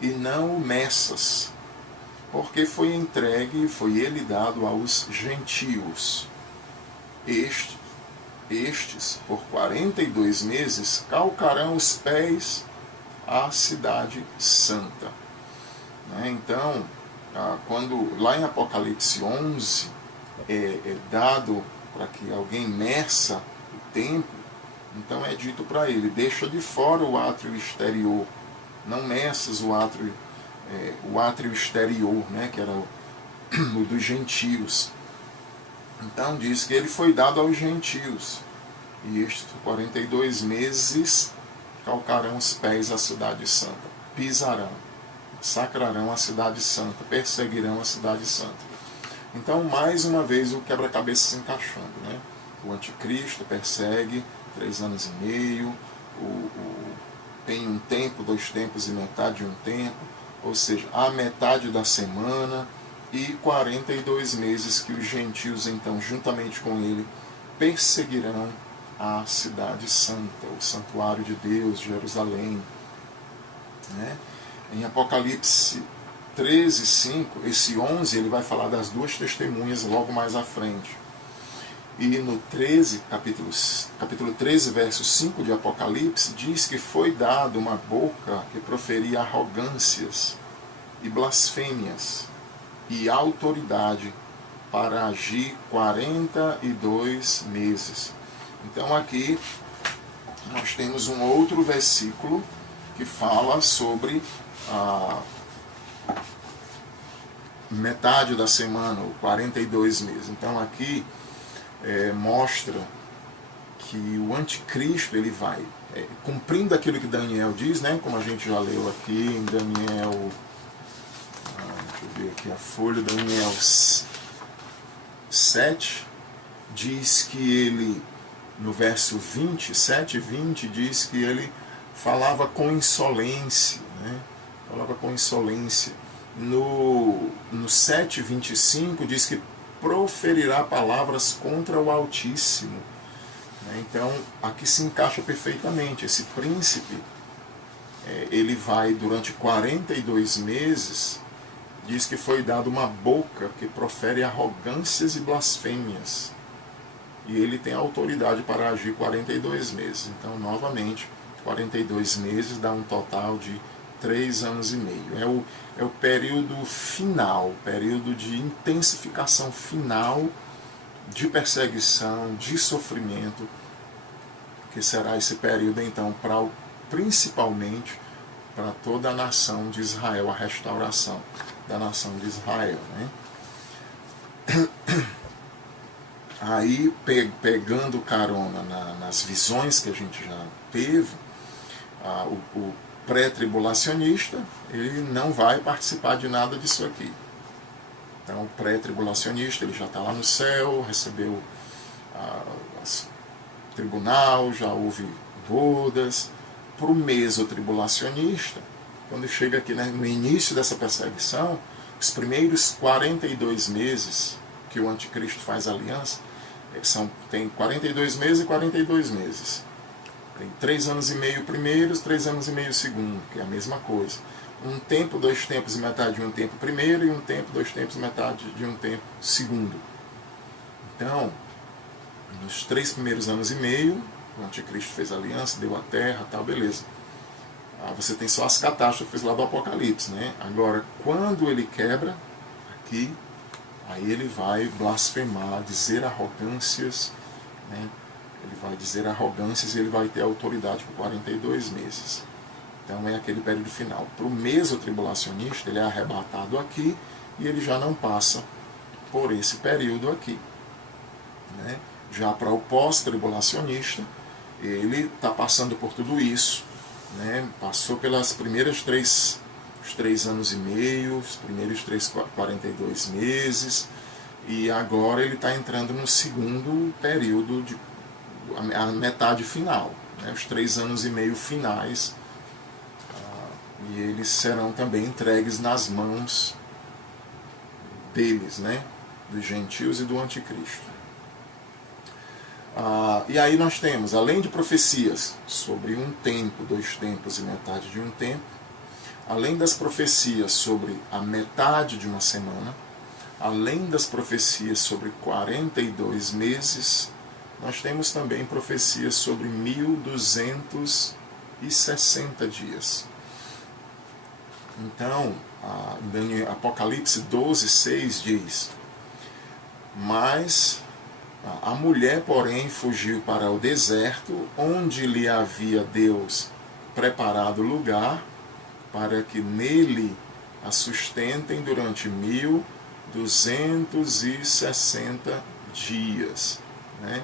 e não o meças, porque foi entregue e foi ele dado aos gentios. Estes, por 42 meses, calcarão os pés à cidade santa. Então, quando lá em Apocalipse 11 é dado para que alguém meça o templo, então é dito para ele: deixa de fora o átrio exterior, não meças o átrio exterior, né, que era o dos gentios. Então diz que ele foi dado aos gentios, e estes por 42 meses calcarão os pés à cidade santa, pisarão. massacrarão a cidade santa, perseguirão a cidade santa. Então, mais uma vez, o quebra-cabeça se encaixando, né? O anticristo persegue 3 anos e meio, tem um tempo, 2 tempos e metade de um tempo, ou seja, a metade da semana e 42 meses que os gentios, então, juntamente com ele, perseguirão a cidade santa, o santuário de Deus, Jerusalém. Né? Em Apocalipse 13, 5, esse 11, ele vai falar das 2 testemunhas logo mais à frente. E no 13, capítulo 13, verso 5 de Apocalipse, diz que foi dado uma boca que proferia arrogâncias e blasfêmias e autoridade para agir 42 meses. Então aqui nós temos um outro versículo que fala sobre a metade da semana, ou 42 meses. Então aqui mostra que o anticristo ele vai cumprindo aquilo que Daniel diz, né? Como a gente já leu aqui em Daniel, deixa eu ver aqui a folha, Daniel 7, diz que ele, no verso 27 e 20, diz que ele falava com insolência, né? Falava com insolência. No 7:25 diz que proferirá palavras contra o Altíssimo. Então, aqui se encaixa perfeitamente. Esse príncipe, ele vai durante 42 meses, diz que foi dado uma boca que profere arrogâncias e blasfêmias. E ele tem autoridade para agir 42 meses. Então, novamente, 42 meses dá um total de 3 anos e meio. É o período final, período de intensificação final de perseguição, de sofrimento, que será esse período, então, principalmente para toda a nação de Israel, a restauração da nação de Israel. Né? Aí, pegando carona nas visões que a gente já teve, o pré-tribulacionista, ele não vai participar de nada disso aqui. Então, o pré-tribulacionista, ele já está lá no céu, recebeu tribunal, já houve bodas. Para o mesotribulacionista, quando chega aqui, né, no início dessa perseguição, os primeiros 42 meses que o anticristo faz aliança, tem 42 meses e 42 meses. Tem 3 anos e meio primeiros, 3 anos e meio segundo, que é a mesma coisa. 1 tempo, 2 tempos e metade de 1 tempo primeiro, e 1 tempo, 2 tempos e metade de 1 tempo segundo. Então, nos 3 primeiros anos e meio, o anticristo fez aliança, deu a terra, tal, beleza. Você tem só as catástrofes lá do Apocalipse, né? Agora, quando ele quebra, aqui, aí ele vai blasfemar, dizer arrogâncias, né? Ele vai dizer arrogâncias e ele vai ter autoridade por 42 meses. Então é aquele período final. Para o mesotribulacionista, ele é arrebatado aqui e ele já não passa por esse período aqui. Né? Já para o pós-tribulacionista, ele está passando por tudo isso. Né? Passou pelas primeiras 3 anos e meio, os primeiros 42 meses, e agora ele está entrando no segundo período, a metade final, né? Os 3 anos e meio finais, e eles serão também entregues nas mãos deles, né? Dos gentios e do anticristo. E aí nós temos, além de profecias sobre 1 tempo, 2 tempos e metade de 1 tempo, além das profecias sobre a metade de uma semana, além das profecias sobre 42 meses, nós temos também profecias sobre 1260 dias. Então, em Apocalipse 12, 6 diz: mas a mulher, porém, fugiu para o deserto, onde lhe havia Deus preparado lugar, para que nele a sustentem durante 1260 dias. Né?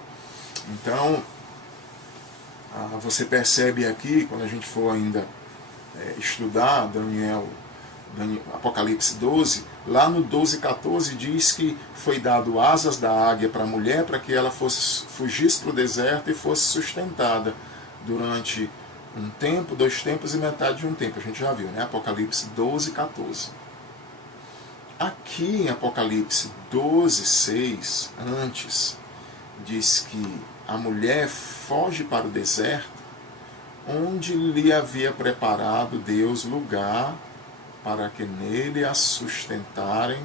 Então, você percebe aqui, quando a gente for ainda estudar Daniel Apocalipse 12, lá no 12:14 diz que foi dado asas da águia para a mulher, para que ela fugisse para o deserto e fosse sustentada durante um tempo, 2 tempos e metade de um tempo. A gente já viu, né? Apocalipse 12:14. Aqui em Apocalipse 12:6, antes, diz que a mulher foge para o deserto, onde lhe havia preparado Deus lugar para que nele a sustentarem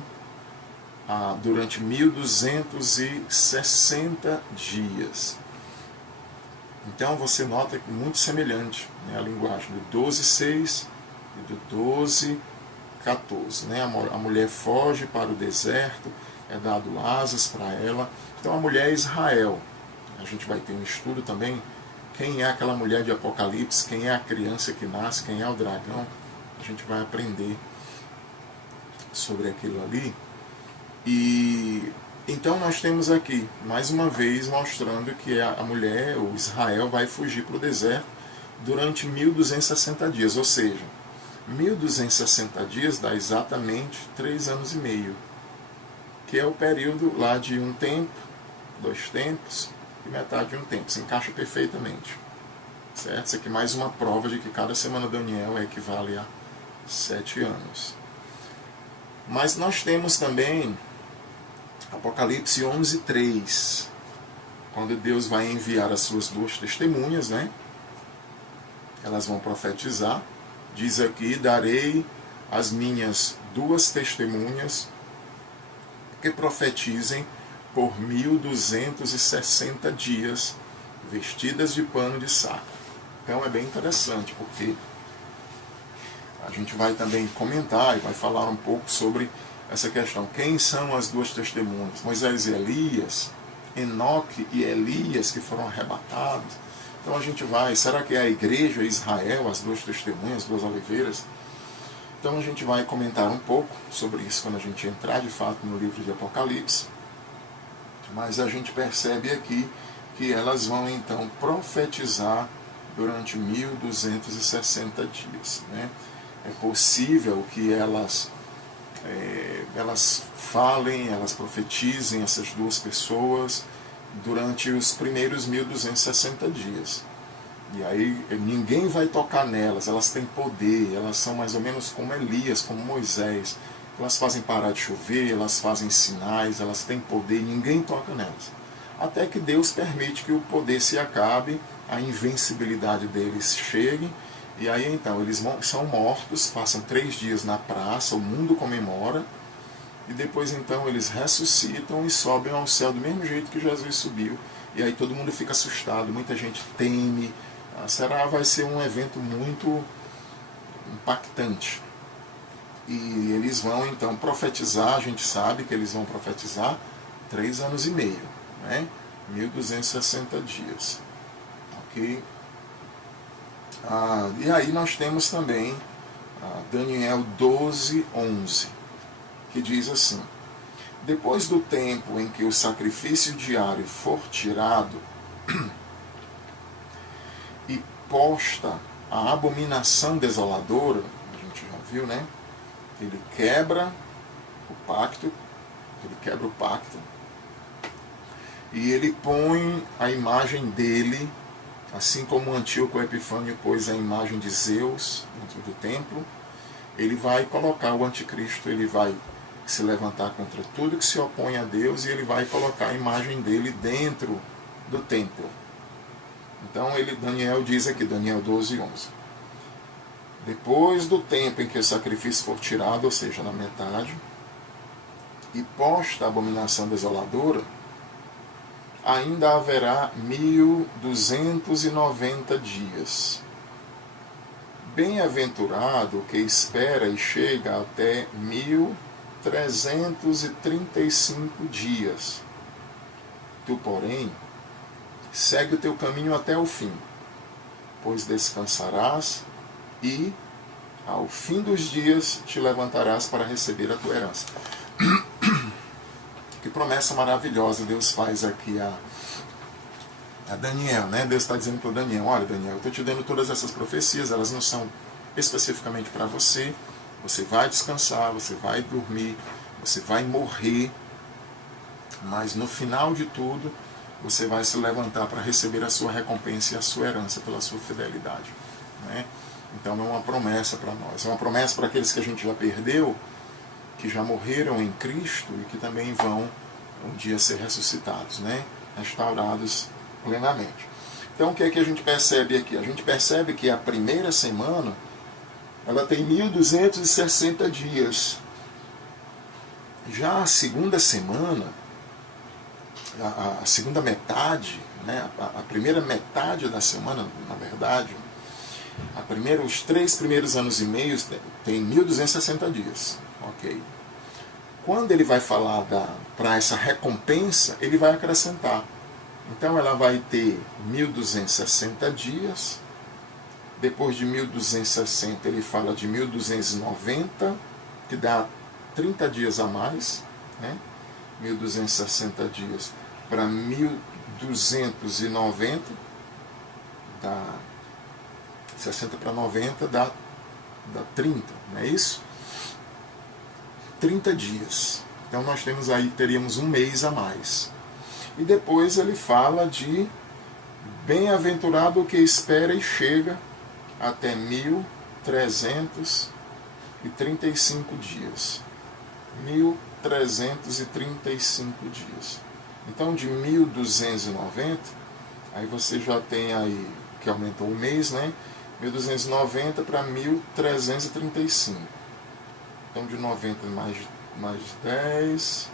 durante 1260 dias. Então você nota que é muito semelhante, né, a linguagem do 12:6 e do 12:14. Né? A mulher foge para o deserto, é dado asas para ela. Então a mulher é Israel. A gente vai ter um estudo também. Quem é aquela mulher de Apocalipse? Quem é a criança que nasce? Quem é o dragão? A gente vai aprender sobre aquilo ali. E então nós temos aqui, mais uma vez, mostrando que a mulher, o Israel, vai fugir para o deserto durante 1260 dias. Ou seja, 1260 dias dá exatamente 3 anos e meio, que é o período lá de um tempo, 2 tempos e metade de um tempo. Se encaixa perfeitamente. Certo? Isso aqui é mais uma prova de que cada semana de Daniel equivale a 7 anos. Mas nós temos também Apocalipse 11:3, quando Deus vai enviar as suas 2 testemunhas, né? Elas vão profetizar. Diz aqui: darei as minhas 2 testemunhas que profetizem por 1260 dias, vestidas de pano de saco. Então é bem interessante, porque a gente vai também comentar e vai falar um pouco sobre essa questão. Quem são as 2 testemunhas? Moisés e Elias, Enoque e Elias, que foram arrebatados. Então a gente vai, será que é a igreja, Israel, as 2 testemunhas, as 2 oliveiras? Então a gente vai comentar um pouco sobre isso quando a gente entrar de fato no livro de Apocalipse. Mas a gente percebe aqui que elas vão então profetizar durante 1260 dias. Né? É possível que elas falem, elas profetizem, essas 2 pessoas, durante os primeiros 1260 dias. E aí ninguém vai tocar nelas, elas têm poder, elas são mais ou menos como Elias, como Moisés. Elas fazem parar de chover, elas fazem sinais, elas têm poder, ninguém toca nelas. Até que Deus permite que o poder se acabe, a invencibilidade deles chegue, e aí então eles são mortos, passam 3 dias na praça, o mundo comemora, e depois então eles ressuscitam e sobem ao céu do mesmo jeito que Jesus subiu. E aí todo mundo fica assustado, muita gente teme. Vai ser um evento muito impactante. E eles vão então profetizar, a gente sabe que eles vão profetizar 3 anos e meio, né? 1260 dias. Ok? E aí nós temos também Daniel 12:11, que diz assim: depois do tempo em que o sacrifício diário for tirado e posta a abominação desoladora, a gente já viu, né? Ele quebra o pacto, e ele põe a imagem dele, assim como Antíoco Epifânio pôs a imagem de Zeus dentro do templo. Ele vai colocar o anticristo, ele vai se levantar contra tudo que se opõe a Deus, e ele vai colocar a imagem dele dentro do templo. Então Daniel diz aqui, Daniel 12:11, depois do tempo em que o sacrifício for tirado, ou seja, na metade, e posta a abominação desoladora, ainda haverá 1290 dias. Bem-aventurado o que espera e chega até 1335 dias. Tu, porém, segue o teu caminho até o fim, pois descansarás e, ao fim dos dias, te levantarás para receber a tua herança. Que promessa maravilhosa Deus faz aqui a Daniel, né? Deus está dizendo para o Daniel: olha, Daniel, eu estou te dando todas essas profecias, elas não são especificamente para você, Você vai descansar, você vai dormir, você vai morrer, mas no final de tudo, você vai se levantar para receber a sua recompensa e a sua herança pela sua fidelidade. Né? Então é uma promessa para nós, é uma promessa para aqueles que a gente já perdeu, que já morreram em Cristo e que também vão um dia ser ressuscitados, né? Restaurados plenamente. Então o que é que a gente percebe aqui? A gente percebe que a primeira semana ela tem 1260 dias. Já a segunda semana, a segunda metade, né? A primeira metade da semana, na verdade, os 3 primeiros anos e meio tem 1260 dias. Ok. Quando ele vai falar para essa recompensa, ele vai acrescentar. Então ela vai ter 1260 dias. Depois de 1260 ele fala de 1290, que dá 30 dias a mais, né? 1260 dias para 1290, dá 60 para 90 dá 30, não é isso? 30 dias. Então nós teríamos um mês a mais. E depois ele fala de bem-aventurado o que espera e chega até 1335 dias. 1335 dias. Então de 1290, aí você já tem aí, que aumentou um mês, né? 1290 para 1335. Então de 90 mais 10,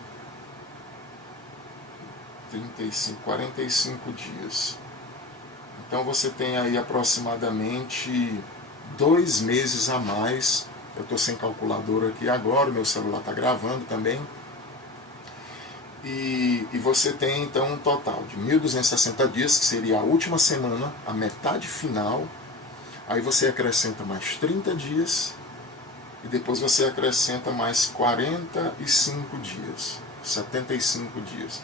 35, 45 dias. Então você tem aí aproximadamente 2 meses a mais. Eu estou sem calculadora aqui agora, meu celular está gravando também. E você tem então um total de 1260 dias, que seria a última semana, a metade final. Aí você acrescenta mais 30 dias. E depois você acrescenta mais 45 dias, 75 dias.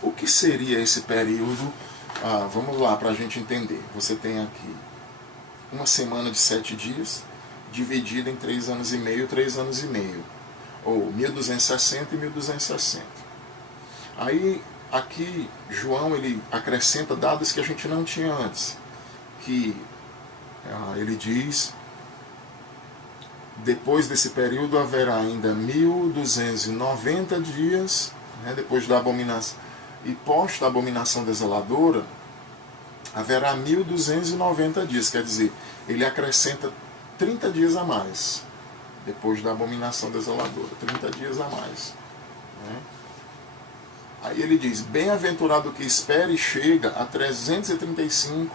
O que seria esse período? Vamos lá para a gente entender. Você tem aqui uma semana de 7 dias, dividida em 3 anos e meio, 3 anos e meio. Ou 1260 e 1260. Aí, aqui, João ele acrescenta dados que a gente não tinha antes. Que ele diz... Depois desse período haverá ainda 1290 dias, né, depois da abominação, e posta a abominação desoladora, haverá 1290 dias, quer dizer, ele acrescenta 30 dias a mais, depois da abominação desoladora, 30 dias a mais. Né? Aí ele diz, bem-aventurado que espera e chega a 335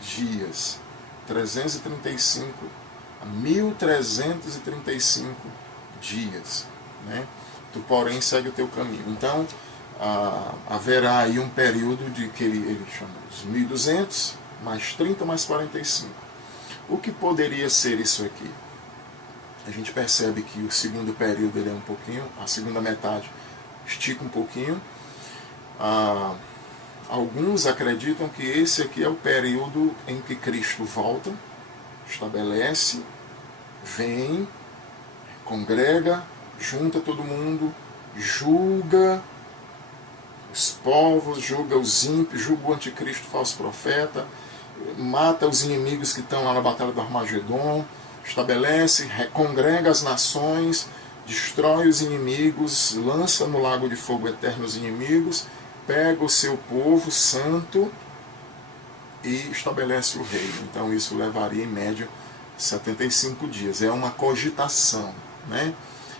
dias, 335 1335 dias, né? Tu, porém, segue o teu caminho. Então, haverá aí um período de que ele chama de 1200, mais 30, mais 45. O que poderia ser isso aqui? A gente percebe que o segundo período ele é um pouquinho, a segunda metade estica um pouquinho. Alguns acreditam que esse aqui é o período em que Cristo volta, estabelece, vem, congrega, junta todo mundo, julga os povos, julga os ímpios, julga o anticristo, falso profeta, mata os inimigos que estão lá na batalha do Armagedon, estabelece, congrega as nações, destrói os inimigos, lança no lago de fogo eterno os inimigos, pega o seu povo santo e estabelece o reino. Então isso levaria em média 75 dias. É uma cogitação, né?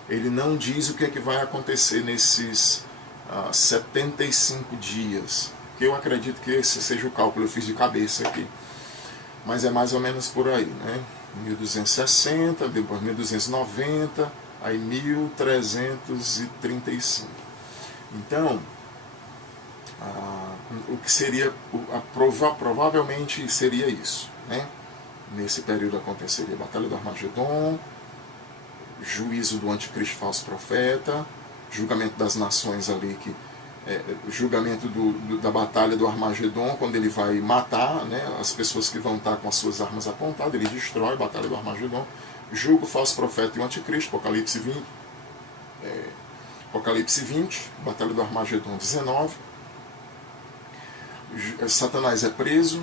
Ele não diz o que é que vai acontecer nesses 75 dias, que eu acredito que esse seja o cálculo, eu fiz de cabeça aqui, mas é mais ou menos por aí, né? 1260, depois 1290, aí 1335. Então, o que seria, provavelmente seria isso, né? Nesse período aconteceria a Batalha do Armagedon, juízo do anticristo falso profeta, julgamento das nações ali que julgamento da batalha do Armagedon, quando ele vai matar, né, as pessoas que vão estar com as suas armas apontadas, ele destrói a batalha do Armagedon, julga o falso profeta e o anticristo, Apocalipse 20, batalha do Armagedon 19, Satanás é preso,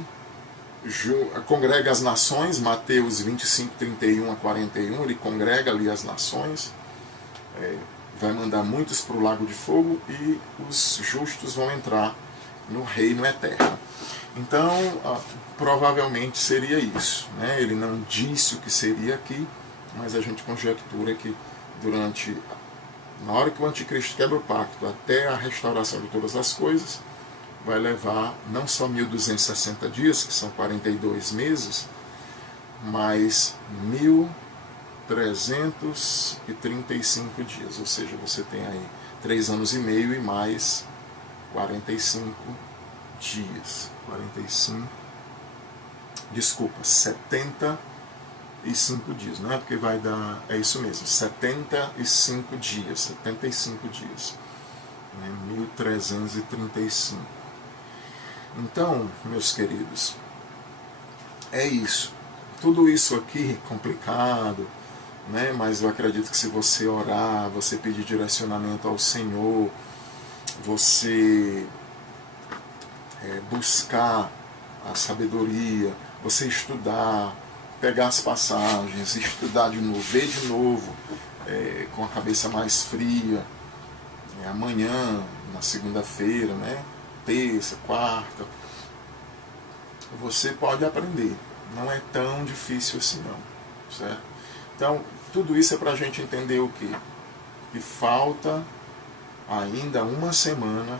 congrega as nações, Mateus 25, 31 a 41, ele congrega ali as nações, vai mandar muitos para o lago de fogo e os justos vão entrar no reino eterno. Então, provavelmente seria isso, né? Ele não disse o que seria aqui, mas a gente conjectura que na hora que o anticristo quebra o pacto até a restauração de todas as coisas, vai levar não só 1260 dias, que são 42 meses, mas 1335 dias, ou seja, você tem aí 3 anos e meio e mais 45 dias. 75 dias, não é? Porque vai dar, é isso mesmo, 75 dias, né? 1335. Então, meus queridos, é isso. Tudo isso aqui complicado, né? Mas eu acredito que se você orar, você pedir direcionamento ao Senhor, você buscar a sabedoria, você estudar, pegar as passagens, estudar de novo, ver de novo, com a cabeça mais fria, amanhã, na segunda-feira, né? Terça, quarta, você pode aprender. Não é tão difícil assim não, certo? Então, tudo isso é para a gente entender o quê? Que falta ainda uma semana,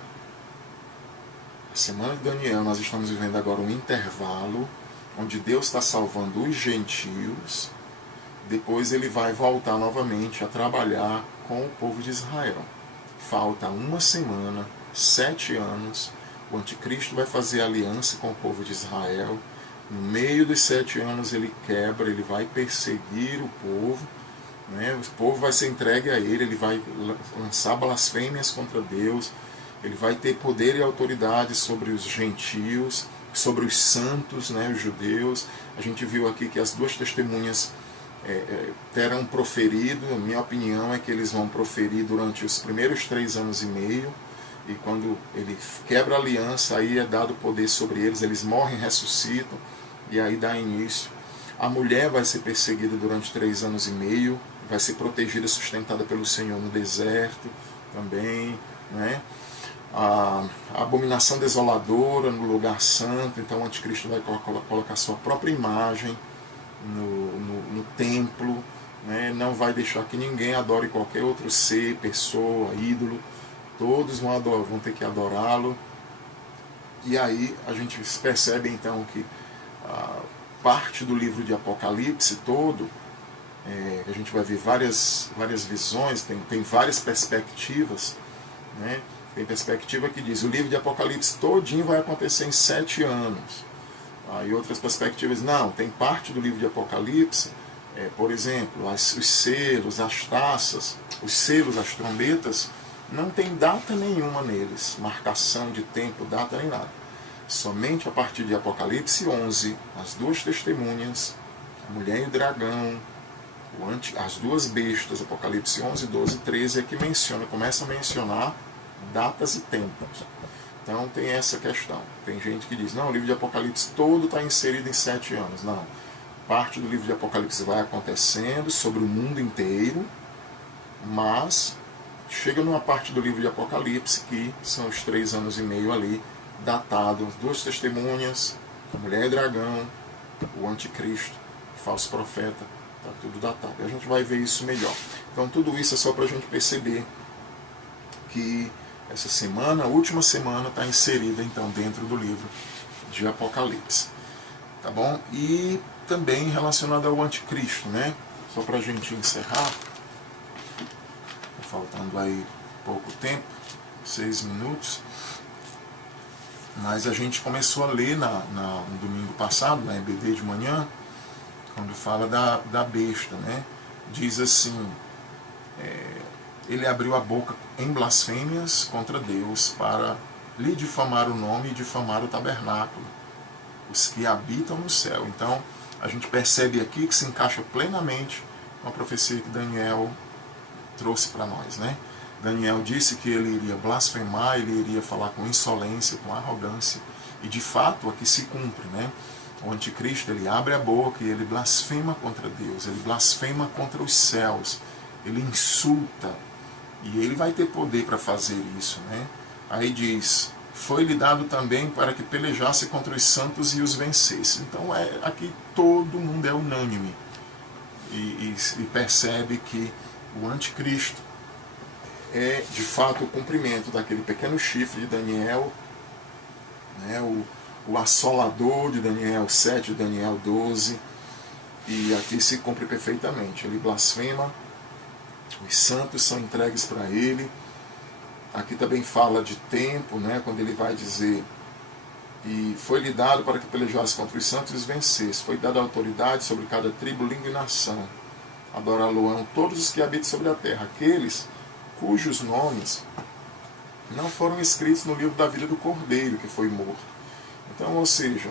a semana de Daniel, nós estamos vivendo agora um intervalo, onde Deus está salvando os gentios, depois ele vai voltar novamente a trabalhar com o povo de Israel. Falta uma semana, 7 anos, o anticristo vai fazer aliança com o povo de Israel. No meio dos 7 anos ele quebra, ele vai perseguir o povo, né? O povo vai ser entregue a ele vai lançar blasfêmias contra Deus, ele vai ter poder e autoridade sobre os gentios, sobre os santos, né, os judeus. A gente viu aqui que as 2 testemunhas terão proferido, a minha opinião é que eles vão proferir durante os primeiros 3 anos e meio, e quando ele quebra a aliança, aí é dado poder sobre eles, eles morrem, ressuscitam, e aí dá início. A mulher vai ser perseguida durante 3 anos e meio, vai ser protegida, sustentada pelo Senhor no deserto também, né? A abominação desoladora no lugar santo, então o anticristo vai colocar sua própria imagem no templo, né? Não vai deixar que ninguém adore qualquer outro ser, pessoa, ídolo, todos vão ter que adorá-lo. E aí a gente percebe então que parte do livro de Apocalipse todo, a gente vai ver várias visões, tem várias perspectivas, né? Tem perspectiva que diz o livro de Apocalipse todinho vai acontecer em 7 anos. E outras perspectivas, não, tem parte do livro de Apocalipse, por exemplo, os selos, as taças, os selos, as trombetas, não tem data nenhuma neles, marcação de tempo, data nem nada. Somente a partir de Apocalipse 11, as 2 testemunhas, a mulher e o dragão, as 2 bestas, Apocalipse 11, 12 e 13, é que começa a mencionar datas e tempos. Então tem essa questão. Tem gente que diz, não, o livro de Apocalipse todo está inserido em 7 anos. Não. Parte do livro de Apocalipse vai acontecendo sobre o mundo inteiro, mas chega numa parte do livro de Apocalipse que são os 3 anos e meio ali, datado, 2 testemunhas, a mulher e dragão, o anticristo, o falso profeta, está tudo datado. E a gente vai ver isso melhor. Então tudo isso é só para a gente perceber que essa semana, a última semana, está inserida então dentro do livro de Apocalipse. Tá bom? E também relacionado ao anticristo, né? Só para a gente encerrar, tá faltando aí pouco tempo, 6 minutos, mas a gente começou a ler no domingo passado, na EBD de manhã, quando fala da besta, né? Diz assim, ele abriu a boca em blasfêmias contra Deus para lhe difamar o nome e difamar o tabernáculo, os que habitam no céu. Então, a gente percebe aqui que se encaixa plenamente com a profecia que Daniel trouxe para nós, né? Daniel disse que ele iria blasfemar, ele iria falar com insolência, com arrogância, e de fato aqui se cumpre, né? O anticristo, ele abre a boca e ele blasfema contra Deus, ele blasfema contra os céus, ele insulta, e ele vai ter poder para fazer isso, né? Aí diz, foi-lhe dado também para que pelejasse contra os santos e os vencesse. Então aqui todo mundo é unânime e percebe que o anticristo é de fato o cumprimento daquele pequeno chifre de Daniel, né, o assolador de Daniel 7, Daniel 12, e aqui se cumpre perfeitamente. Ele blasfema, os santos são entregues para ele. Aqui também fala de tempo, né, quando ele vai dizer, e foi-lhe dado para que pelejasse contra os santos e os vencesse. Foi dada autoridade sobre cada tribo, língua e nação. Adorá-lo-ão todos os que habitam sobre a terra, aqueles cujos nomes não foram escritos no livro da vida do Cordeiro, que foi morto. Então, ou seja,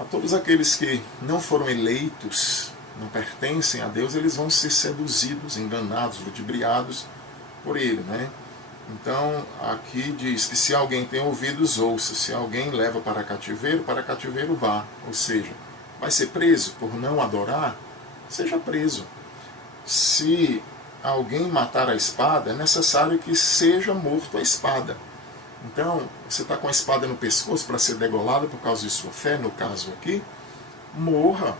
a todos aqueles que não foram eleitos, não pertencem a Deus, eles vão ser seduzidos, enganados, ludibriados por ele, né? Então, aqui diz que se alguém tem ouvidos, ouça. Se alguém leva para cativeiro vá. Ou seja, vai ser preso por não adorar, seja preso. Se alguém matar a espada, é necessário que seja morto a espada. Então, você está com a espada no pescoço para ser degolado por causa de sua fé, no caso aqui, morra.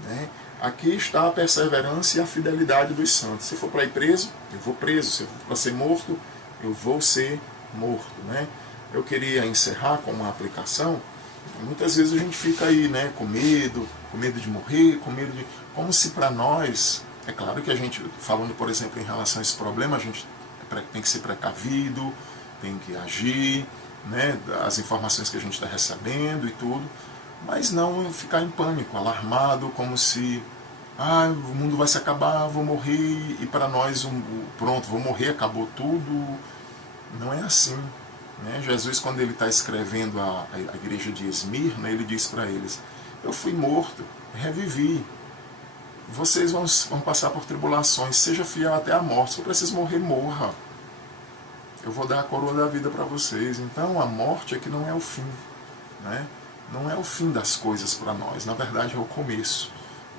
Né? Aqui está a perseverança e a fidelidade dos santos. Se for para ir preso, eu vou preso. Se for para ser morto, eu vou ser morto. Né? Eu queria encerrar com uma aplicação. Muitas vezes a gente fica aí, né, com medo de morrer, com medo de... Como se para nós... É claro que a gente, falando, por exemplo, em relação a esse problema, a gente tem que ser precavido, tem que agir, né, as informações que a gente está recebendo e tudo, mas não ficar em pânico, alarmado, como se o mundo vai se acabar, vou morrer, e para nós, pronto, vou morrer, acabou tudo. Não é assim. Né? Jesus, quando ele está escrevendo a igreja de Esmirna, ele diz para eles, eu fui morto, revivi. Vocês vão passar por tribulações, seja fiel até a morte. Se for preciso morrer, morra. Eu vou dar a coroa da vida para vocês. Então a morte é que não é o fim. Né? Não é o fim das coisas para nós. Na verdade é o começo.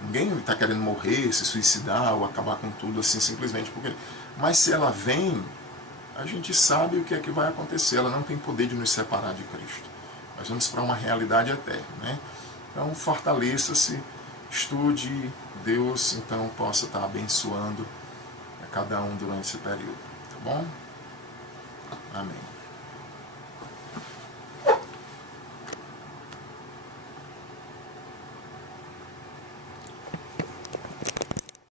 Ninguém está querendo morrer, se suicidar ou acabar com tudo assim simplesmente porque... Mas se ela vem, a gente sabe o que é que vai acontecer. Ela não tem poder de nos separar de Cristo. Nós vamos para uma realidade eterna. Né? Então fortaleça-se, estude, Deus então possa estar abençoando a cada um durante esse período, tá bom? Amém.